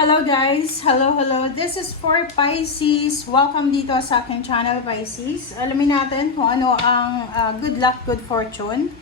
Hello guys! Hello! This is for Pisces. Welcome dito sa aking channel, Pisces. Alamin natin kung ano ang good luck, good fortune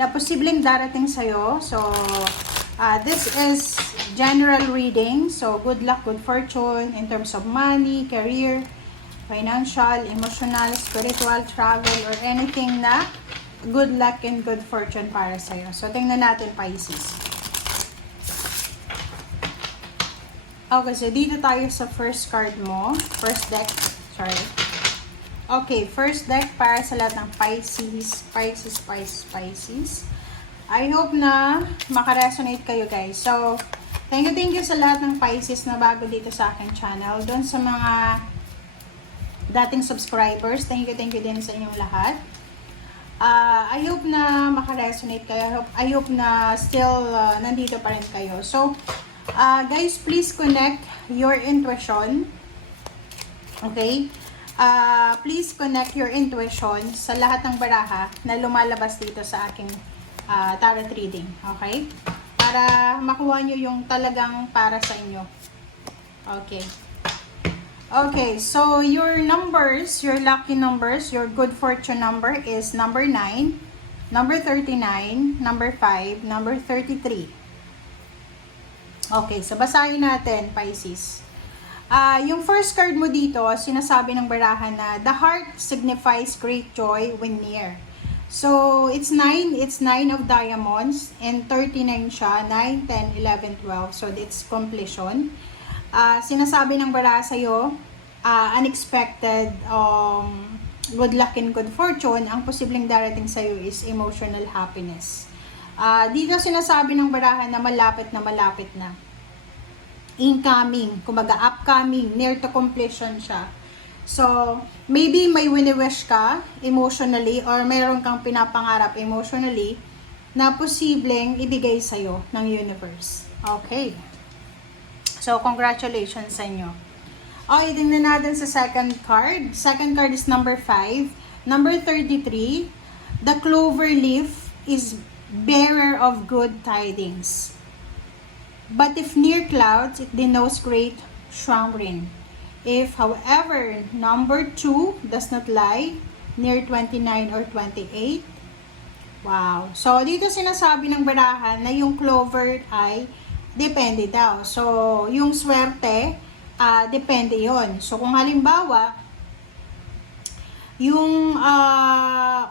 na posibleng darating sa'yo. So, this is general reading. So, good luck, good fortune in terms of money, career, financial, emotional, spiritual, travel, or anything na good luck and good fortune para sa'yo. So, tingnan natin, Pisces. Okay, so dito tayo sa first card mo. First deck. Sorry. Okay, first deck para sa lahat ng Pisces. I hope na makaresonate kayo guys. So, thank you sa lahat ng Pisces na bago dito sa aking channel. Doon sa mga dating subscribers, thank you din sa inyong lahat. I hope na makaresonate kayo. I hope na still nandito pa rin kayo. So, guys, please connect your intuition. Okay? Please connect your intuition sa lahat ng baraha na lumalabas dito sa aking tarot reading. Okay? Para makuha nyo yung talagang para sa inyo. Okay. Okay, so your numbers, your lucky numbers, your good fortune number is number 9, number 39, number 5, number 33. Okay, so basahin natin, Pisces. Yung first card mo dito, sinasabi ng barahan na the heart signifies great joy when near. So, it's 9 of diamonds, and 39 siya, 9, 10, 11, 12. So, it's completion. Sinasabi ng baraha sa'yo, unexpected, good luck and good fortune, ang posibleng darating sa'yo is emotional happiness. Dito sinasabi ng barahan na malapit na. Incoming, kumbaga upcoming, near to completion siya. So, maybe may wini-wish ka emotionally or mayroon kang pinapangarap emotionally na posibleng ibigay sa'yo ng universe. Okay. So, congratulations sa inyo. Okay, tingnan natin sa second card. Second card is number 5. Number 33, the clover leaf is bearer of good tidings. But if near clouds, it denotes great showering. If, however, number 2 does not lie near 29 or 28, wow. So, dito sinasabi ng barahan na yung clover ay depende daw. So, yung swerte, depende yon. So, kung halimbawa, yung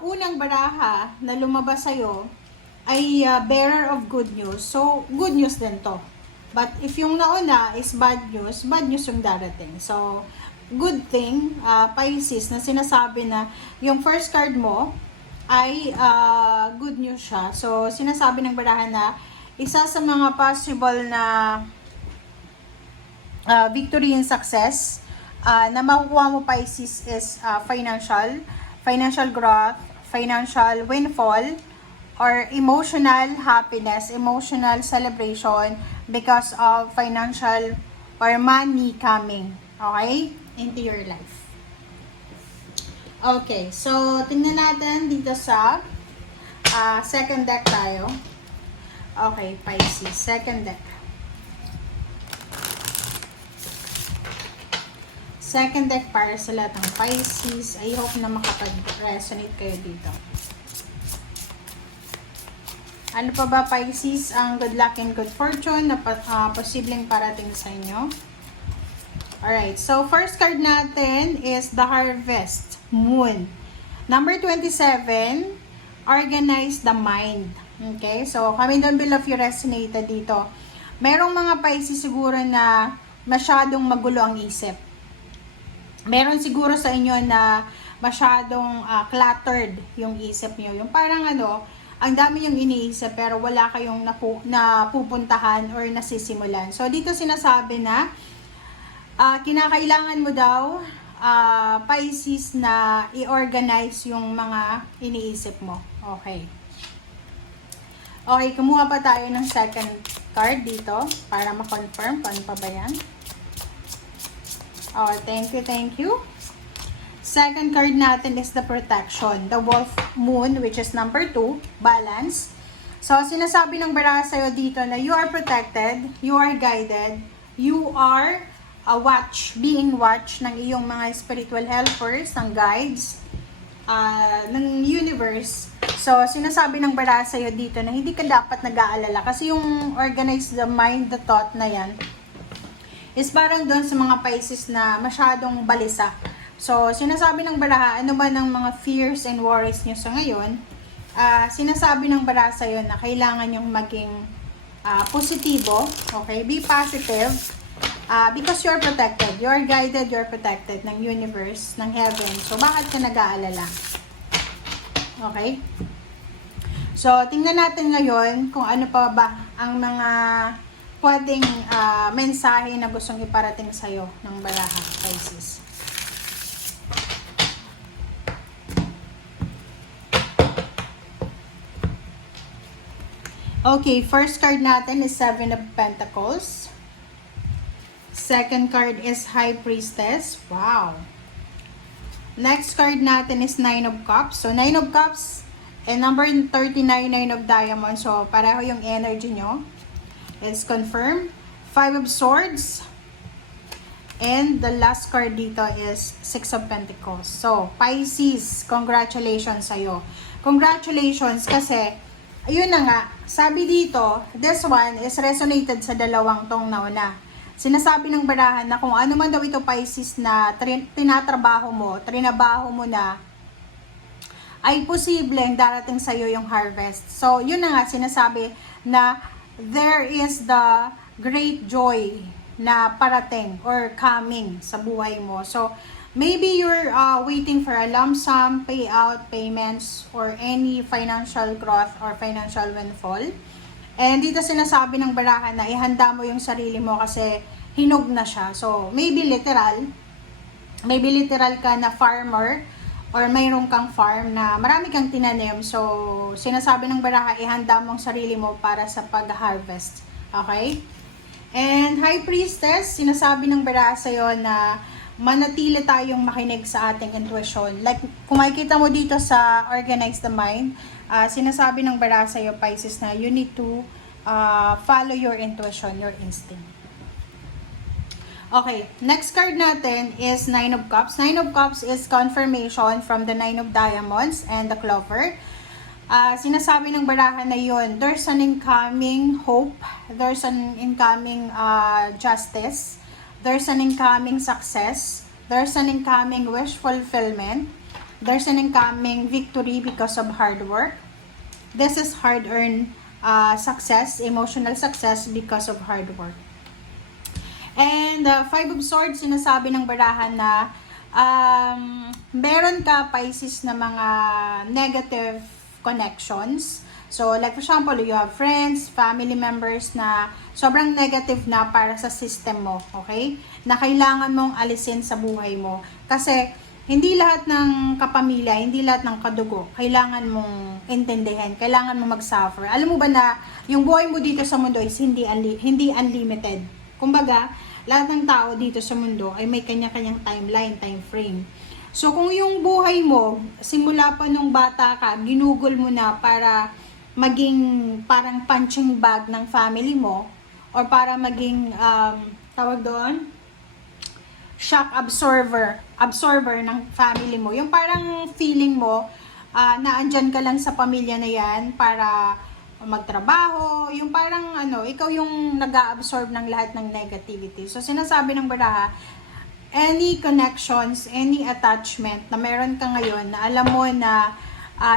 unang baraha na lumabas sa'yo ay bearer of good news. So, good news din to. But if yung nauna is bad news yung darating. So, good thing, Pisces, na sinasabi na yung first card mo ay good news siya. So, sinasabi ng barahan na isa sa mga possible na victory and success na makukuha mo, Pisces, is financial growth, financial windfall, or emotional happiness, emotional celebration because of financial or money coming, okay, into your life. Okay, so tingnan natin dito sa second deck tayo. Okay, Pisces, second deck. Second deck para sa lahat ng Pisces. I hope na makapag-resonate kayo dito. Ano pa ba, Pisces, ang good luck and good fortune na posibleng parating sa inyo? Alright, so first card natin is the Harvest Moon. Number 27, organize the mind. Okay, so comment down below if you resonated dito. Merong mga Pisces siguro na masyadong magulo ang isip. Meron siguro sa inyo na masyadong cluttered yung isip niyo. Yung parang ang dami yung iniisip pero wala kayong napupuntahan or nasisimulan. So, dito sinasabi na kinakailangan mo daw, Pisces, na i-organize yung mga iniisip mo. Okay. Okay, kumuha pa tayo ng second card dito para ma-confirm kung ano pa ba yan. Oh, thank you. Second card natin is the protection, the wolf moon, which is number 2, balance. So, sinasabi ng baraha sa'yo dito na you are protected, you are guided, you are being watched ng iyong mga spiritual helpers, ng guides, ng universe. So, sinasabi ng bara sa'yo dito na hindi ka dapat nag-aalala kasi yung organize the mind, the thought na yan is parang doon sa mga Pisces na masyadong balisa. So, sinasabi ng baraha, ano ba ng mga fears and worries nyo sa ngayon, sinasabi ng bara sa'yo na kailangan yung maging positibo, okay? Be positive, because you're protected. You're guided, you're protected ng universe, ng heaven. So, bakit ka nag-aalala? Okay? So, tingnan natin ngayon kung ano pa ba ang mga pwedeng mensahe na gustong iparating sa'yo ng baraha, Pisces. Okay, first card natin is Seven of Pentacles. Second card is High Priestess. Wow. Next card natin is Nine of Cups. So, Nine of Cups and number 39, Nine of Diamonds. So, pareho yung energy nyo. Let's confirm. Five of Swords. And the last card dito is Six of Pentacles. So, Pisces, congratulations sa'yo. Congratulations kasi, ayun na nga, sabi dito, this one is resonated sa dalawang tong nauna. Sinasabi ng barahan na kung ano man daw ito Pisces na trinabaho mo na, ay posibleng darating sa'yo yung harvest. So, yun na nga, sinasabi na there is the great joy na parating or coming sa buhay mo. So, maybe you're waiting for a lump sum, payout, payments, or any financial growth or financial windfall. And dito sinasabi ng barahan na ihanda mo yung sarili mo kasi hinog na siya. So, maybe literal ka na farmer or mayroon kang farm na marami kang tinanim. So, sinasabi ng baraha, ihanda mong sarili mo para sa pag-harvest. Okay? And High Priestess, sinasabi ng baraha sa'yo na manatili tayong makinig sa ating intuition. Like, kung makikita mo dito sa Organize the Mind, sinasabi ng baraha sa'yo, Pisces, na you need to follow your intuition, your instinct. Okay, next card natin is Nine of Cups. Nine of Cups is confirmation from the Nine of Diamonds and the Clover. Sinasabi ng barahan na yun, there's an incoming hope, there's an incoming justice, there's an incoming success, there's an incoming wish fulfillment, there's an incoming victory because of hard work. This is hard-earned success, emotional success because of hard work. And Five of Swords, sinasabi ng barahan na meron ka, Pisces, na mga negative connections. So, like for example, you have friends, family members na sobrang negative na para sa system mo, okay? Na kailangan mong alisin sa buhay mo. Kasi, hindi lahat ng kapamilya, hindi lahat ng kadugo, kailangan mong intindihin, kailangan mong mag-suffer. Alam mo ba na, yung buhay mo dito sa mundo is hindi unlimited. Kumbaga, lahat ng tao dito sa mundo ay may kanya-kanyang timeline, time frame. So, kung yung buhay mo, simula pa nung bata ka, ginugol mo na para maging parang punching bag ng family mo, or para maging, tawag doon, shock absorber ng family mo. Yung parang feeling mo, na andyan ka lang sa pamilya na yan para magtrabaho, yung parang ikaw yung nag-a-absorb ng lahat ng negativity. So, sinasabi ng baraha, any connections, any attachment na meron ka ngayon na alam mo na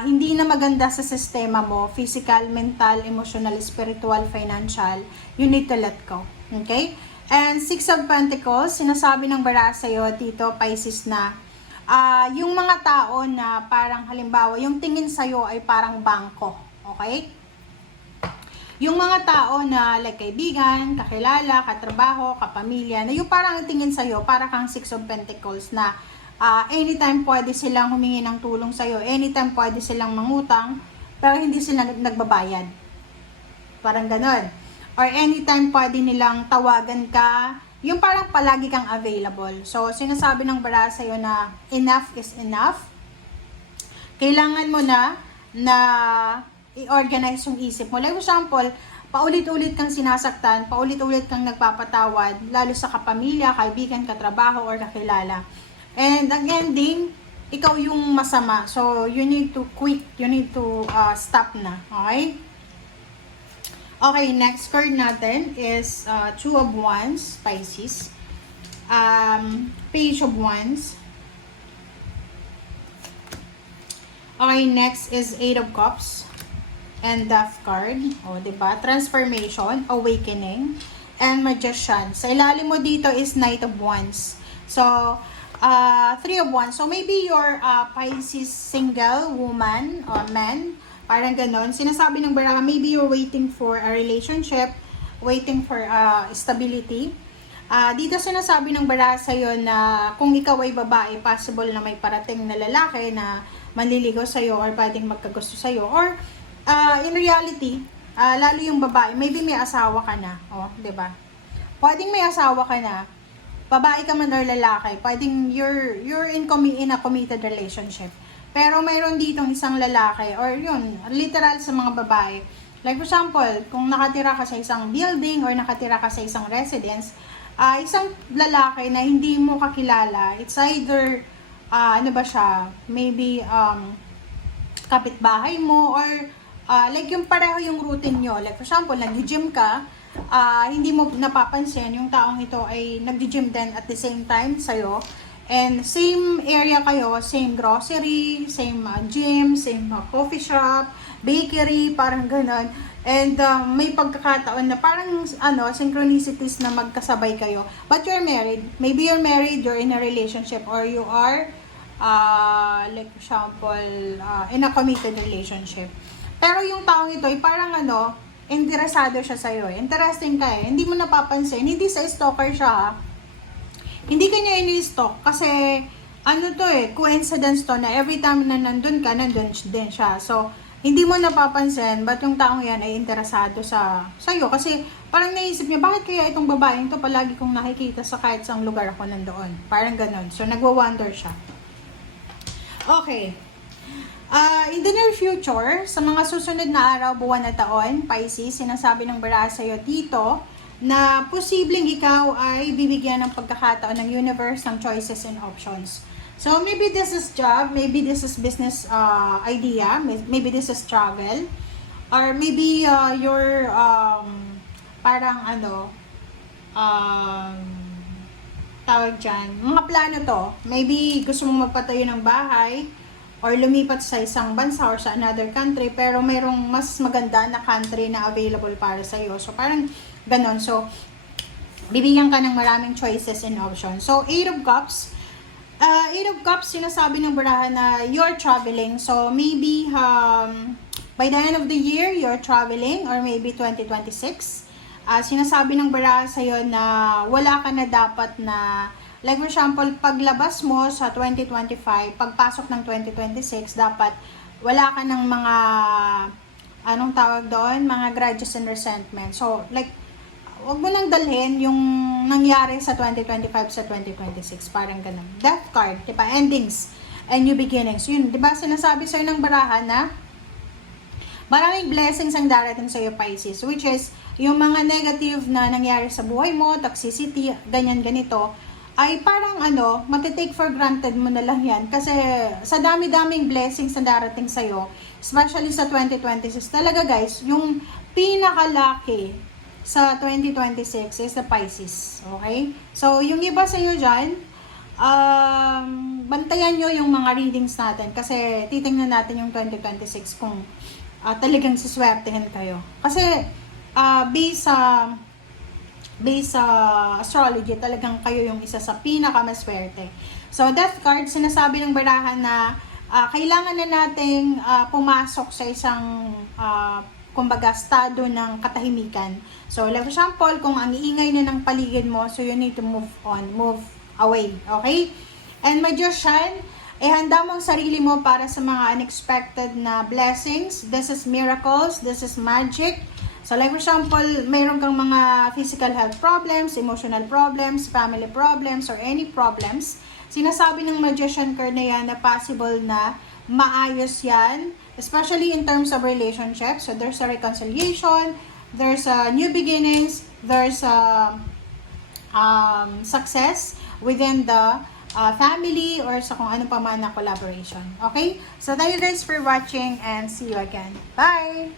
hindi na maganda sa sistema mo, physical, mental, emotional, spiritual, financial, you need to let go. Okay? And Six of Pentacles, sinasabi ng baraha sa'yo dito, Pisces, na yung mga tao na parang halimbawa, yung tingin sa'yo ay parang bangko. Okay? Yung mga tao na like kaibigan, kakilala, katrabaho, kapamilya, na yung parang tingin sa'yo, para kang Six of Pentacles na anytime pwede silang humingi ng tulong sa'yo, anytime pwede silang mangutang, pero hindi sila nagbabayad. Parang ganon. Or anytime pwede nilang tawagan ka, yung parang palagi kang available. So, sinasabi ng bara sa'yo na enough is enough. Kailangan mo na i-organize yung isip mo. Like for example, paulit-ulit kang sinasaktan, paulit-ulit kang nagpapatawad, lalo sa kapamilya, kaibigan, katrabaho, or kakilala. And ang ending, ikaw yung masama. So, you need to quit. You need to stop na. Okay? Okay, next card natin is Two of Wands, Pisces. Page of Wands. Okay, next is Eight of Cups and Death card. O, diba? Transformation, Awakening, and Magician. Sa ilalim mo dito is Knight of Wands. So, Three of Wands. So, maybe you're Pisces single woman or man. Parang ganon. Sinasabi ng baraha, maybe you're waiting for a relationship, waiting for stability. Dito sinasabi ng baraha sa'yo na kung ikaw ay babae, possible na may parating na lalaki na manliligaw sa'yo or pwedeng magkagusto sa'yo. Or, in reality, lalo yung babae, maybe may asawa ka na. O, diba? Pwedeng may asawa ka na, babae ka man or lalaki, pwedeng you're in a committed relationship. Pero mayroon ditong isang lalaki, or yun, literal sa mga babae. Like for example, kung nakatira ka sa isang building or nakatira ka sa isang residence, isang lalaki na hindi mo kakilala, it's either ano ba siya, maybe kapitbahay mo or like yung pareho yung routine nyo. Like for example, nag-gym ka, hindi mo napapansin yung taong ito ay nag-gym din at the same time sa'yo. And same area kayo, same grocery, same gym, same coffee shop, bakery, parang ganon. And may pagkakataon na parang synchronicities na magkasabay kayo. But you're married. Maybe you're married, you're in a relationship, or you are like for example, in a committed relationship. Pero yung taong ito ay parang interesado siya sa'yo. Interesting ka eh. Hindi mo napapansin. Hindi sa stalker siya ha. Hindi ka niya ini-stalk kasi coincidence to na every time na nandun ka, nandun din siya. So, hindi mo napapansin ba't yung taong yan ay interesado sa'yo. Kasi parang naisip niya, bakit kaya itong babaeng to palagi kong nakikita sa kahit saang lugar ako nandoon. Parang ganun. So, nagwa-wonder siya. Okay. In the near future, sa mga susunod na araw, buwan na taon, Pisces, sinasabi ng baraha sa'yo dito na posibleng ikaw ay bibigyan ng pagkakataon ng universe ng choices and options. So, maybe this is job, maybe this is business idea, maybe this is travel, or maybe your parang tawag dyan, mga plano to. Maybe gusto mong magpatayo ng bahay, or lumipat sa isang bansa or sa another country, pero mayroong mas maganda na country na available para sa'yo. So, parang ganon. So, bibigyan ka ng maraming choices and options. So, Eight of Cups, sinasabi ng baraha na you're traveling. So, maybe by the end of the year, you're traveling, or maybe 2026. Sinasabi ng baraha sa'yo na wala ka na dapat na, like for example, paglabas mo sa 2025, pagpasok ng 2026, dapat wala ka ng mga, anong tawag doon, mga grudges and resentment. So, like, wag mo nang dalhin yung nangyari sa 2025 sa 2026. Parang ganun. Death card, diba? Endings and new beginnings. Yun, diba? Sinasabi sa'yo ng baraha na maraming blessings ang darating sa'yo, Pisces. Which is, yung mga negative na nangyari sa buhay mo, toxicity, ganyan, ganito, ay parang matitake for granted mo na lang yan. Kasi sa dami-daming blessings na darating sa'yo, especially sa 2026, talaga guys, yung pinakalaki sa 2026 is the Pisces. Okay? So, yung iba sa inyo dyan, bantayan nyo yung mga readings natin kasi titingnan natin yung 2026 kung talagang siswertehin kayo. Kasi, based sa astrology, talagang kayo yung isa sa pinakamaswerte. So, Death card, sinasabi ng baraha na kailangan na nating pumasok sa isang kumbaga, estado ng katahimikan. So, like for example, kung ang iingay na ng paligid mo, so you need to move on, move away. Okay? And Magician, handa mo ang sarili mo para sa mga unexpected na blessings. This is miracles, this is magic. So, like for example, mayroon kang mga physical health problems, emotional problems, family problems, or any problems. Sinasabi ng Magician card na yan na possible na maayos yan, especially in terms of relationship. So, there's a reconciliation, there's new beginnings, there's success within the family or sa kung ano pa man na collaboration. Okay? So, thank you guys for watching and see you again. Bye!